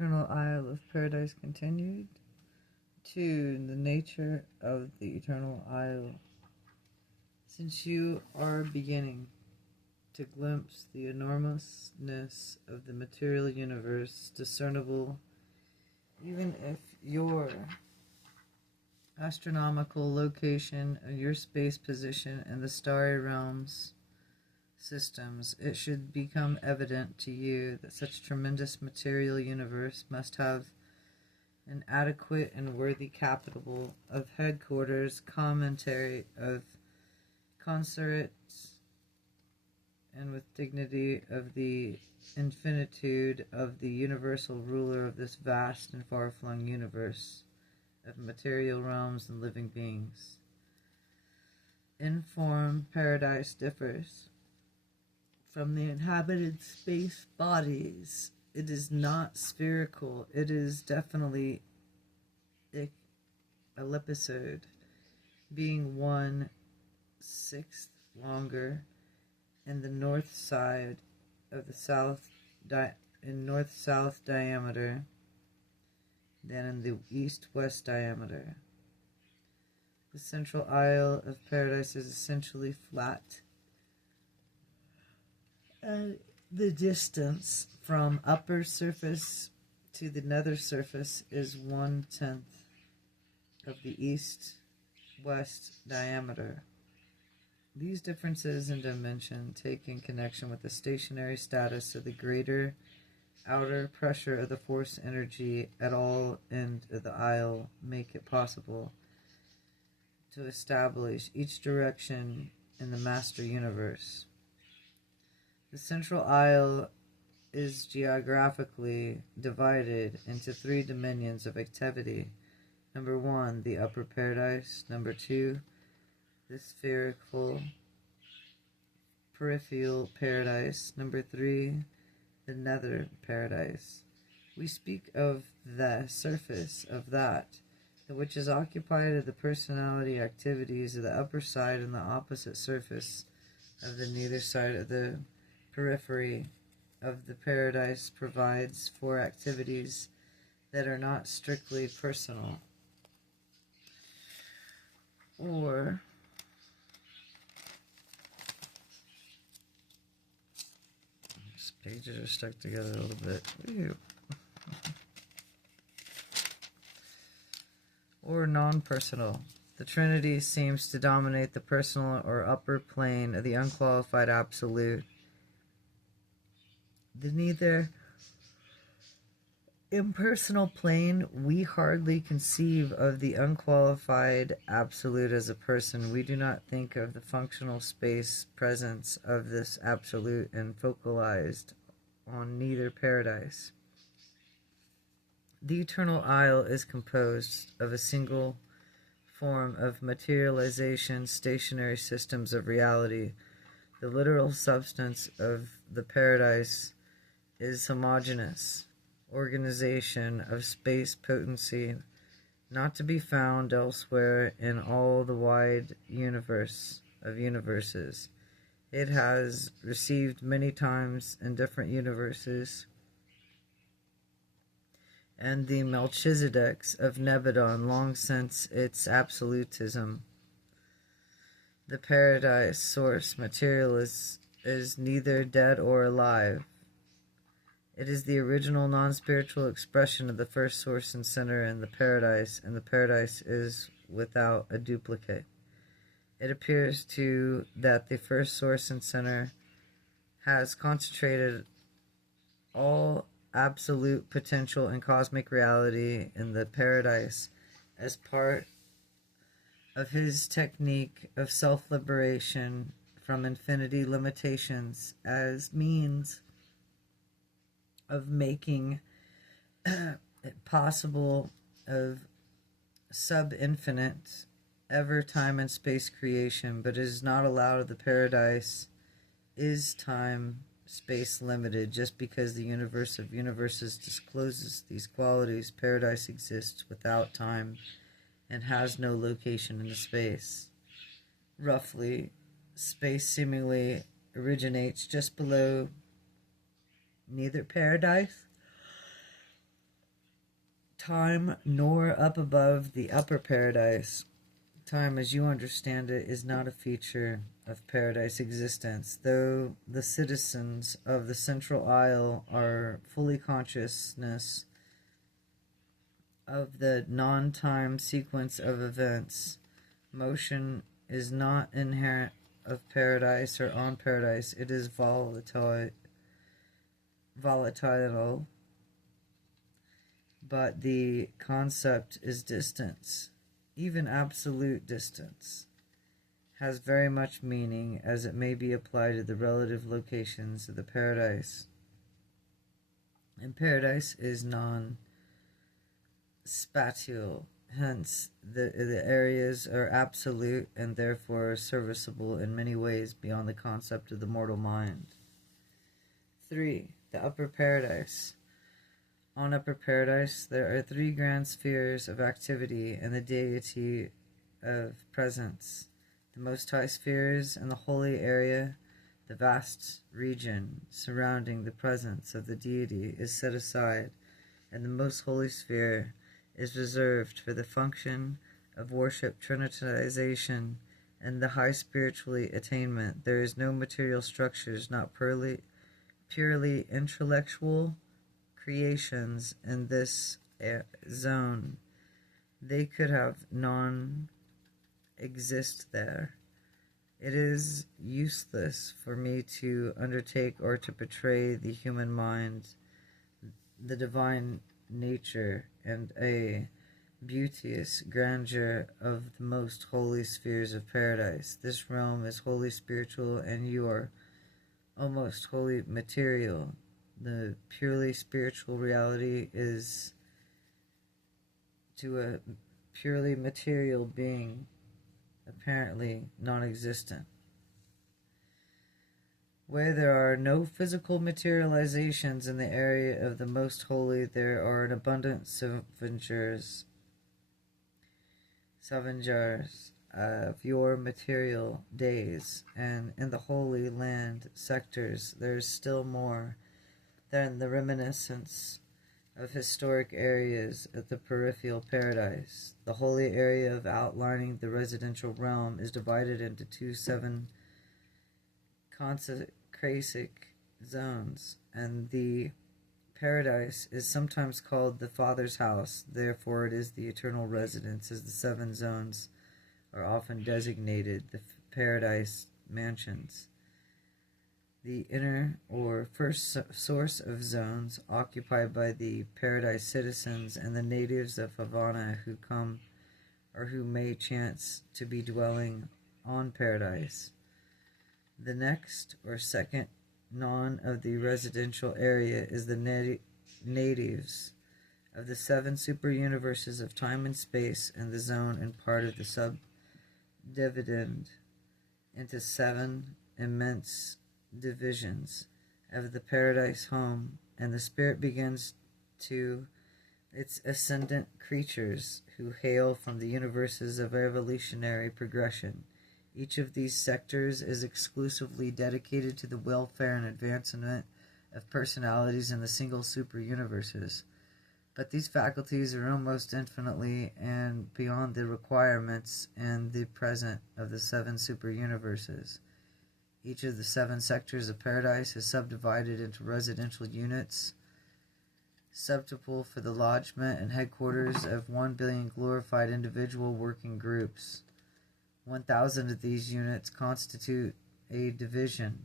Eternal Isle of Paradise continued. 2. The nature of the Eternal Isle. Since you are beginning to glimpse the enormousness of the material universe, discernible even if your astronomical location and your space position in the starry realms systems, it should become evident to you that such tremendous material universe must have an adequate and worthy capital of headquarters, commentary of consort, and with dignity of the infinitude of the universal ruler of this vast and far-flung universe of material realms and living beings. In form, paradise differs from the inhabited space bodies. It is not spherical. It is definitely ellipsoid, being 1/6 longer in the north side of the north-south diameter than in the east-west diameter. The central isle of paradise is essentially flat. The distance from upper surface to the nether surface is 1/10 of the east-west diameter. These differences in dimension, take in connection with the stationary status of the greater outer pressure of the force energy at all ends of the isle, make it possible to establish each direction in the master universe. The central isle is geographically divided into 3 dominions of activity. Number 1, the upper paradise. Number 2, the spherical peripheral paradise. Number 3, the nether paradise. We speak of the surface of that, which is occupied of the personality activities of the upper side, and the opposite surface of the nether side of the periphery of the paradise provides for activities that are not strictly personal. Or these pages are stuck together a little bit. Ew. Or non-personal. The Trinity seems to dominate the personal or upper plane of the unqualified absolute. The neither impersonal plane, we hardly conceive of the unqualified absolute as a person. We do not think of the functional space presence of this absolute and focalized on neither paradise. The Eternal Isle is composed of a single form of materialization, stationary systems of reality. The literal substance of the paradise is homogeneous organization of space potency, not to be found elsewhere in all the wide universe of universes. It has received many times in different universes, and the Melchizedeks of Nebadon long since its absolutism. The paradise source material is neither dead or alive. It is the original non-spiritual expression of the first source and center in the paradise, and the paradise is without a duplicate. It appears too that the first source and center has concentrated all absolute potential and cosmic reality in the paradise as part of his technique of self-liberation from infinity limitations, as means of making it possible of sub-infinite ever time and space creation, but it is not allowed. The paradise is time space limited. Just because the universe of universes discloses these qualities, paradise exists without time and has no location in space. Roughly, space seemingly originates just below neither paradise time, nor up above the upper paradise. Time, as you understand it, is not a feature of paradise existence, though the citizens of the Central Isle are fully consciousness of the non-time sequence of events. Motion is not inherent of paradise or on paradise. It is volatile, but the concept is distance. Even absolute distance has very much meaning, as it may be applied to the relative locations of the paradise. And paradise is non-spatial, hence the areas are absolute and therefore serviceable in many ways beyond the concept of the mortal mind. 3. The upper paradise. On upper paradise, there are 3 grand spheres of activity and the deity of presence. The most high spheres and the holy area, the vast region surrounding the presence of the deity, is set aside, and the most holy sphere is reserved for the function of worship, trinitization, and the high spiritually attainment. There is no material structures, not purely intellectual creations in this zone. They could have non-exist there. It is useless for me to undertake or to portray the human mind, the divine nature, and a beauteous grandeur of the most holy spheres of paradise. This realm is wholly spiritual, and you are almost wholly material. The purely spiritual reality is to a purely material being apparently non-existent. Where there are no physical materializations in the area of the most holy, there are an abundance scavengers of your material days, and in the Holy Land sectors there is still more than the reminiscence of historic areas at the peripheral paradise. The holy area of outlining the residential realm is divided into 2 7 consecratic zones, and the paradise is sometimes called the Father's house. Therefore it is the eternal residence, as the 7 zones are often designated the paradise mansions. The inner or first source of zones occupied by the paradise citizens and the natives of Havana who come or who may chance to be dwelling on paradise. The next or second non of the residential area is the natives of the 7 super universes of time and space, and the zone and part of the subdivided into 7 immense divisions of the paradise home, and the spirit begins to its ascendant creatures who hail from the universes of evolutionary progression. Each of these sectors is exclusively dedicated to the welfare and advancement of personalities in the single super universes, but these faculties are almost infinitely and beyond the requirements and the present of the 7 super universes. Each of the 7 sectors of paradise is subdivided into residential units, suitable for the lodgment and headquarters of 1 billion glorified individual working groups. 1,000 of these units constitute a division,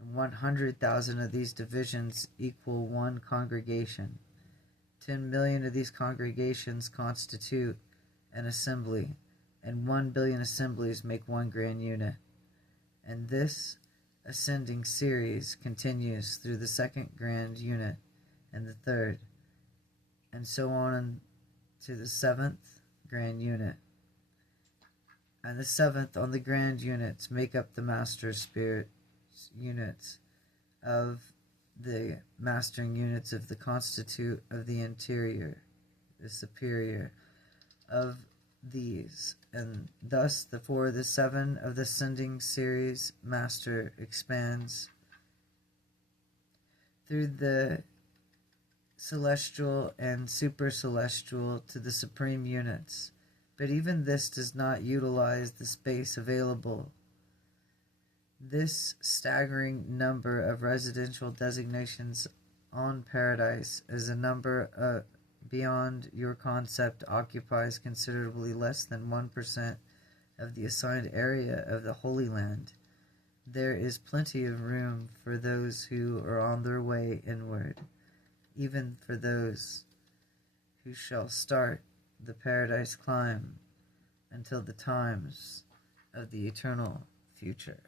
and 100,000 of these divisions equal 1 congregation. 10 million of these congregations constitute an assembly, and 1 billion assemblies make 1 grand unit. And this ascending series continues through the 2nd grand unit and the 3rd, and so on to the 7th grand unit. And the 7th on the grand units make up the master spirit units of the mastering units of the constitute of the interior, the superior of these, and thus the 7 of the ascending series master expands through the celestial and supercelestial to the supreme units. But even this does not utilize the space available. This staggering number of residential designations on Paradise as a number beyond your concept occupies considerably less than 1% of the assigned area of the Holy Land. There is plenty of room for those who are on their way inward, even for those who shall start the Paradise climb until the times of the eternal future.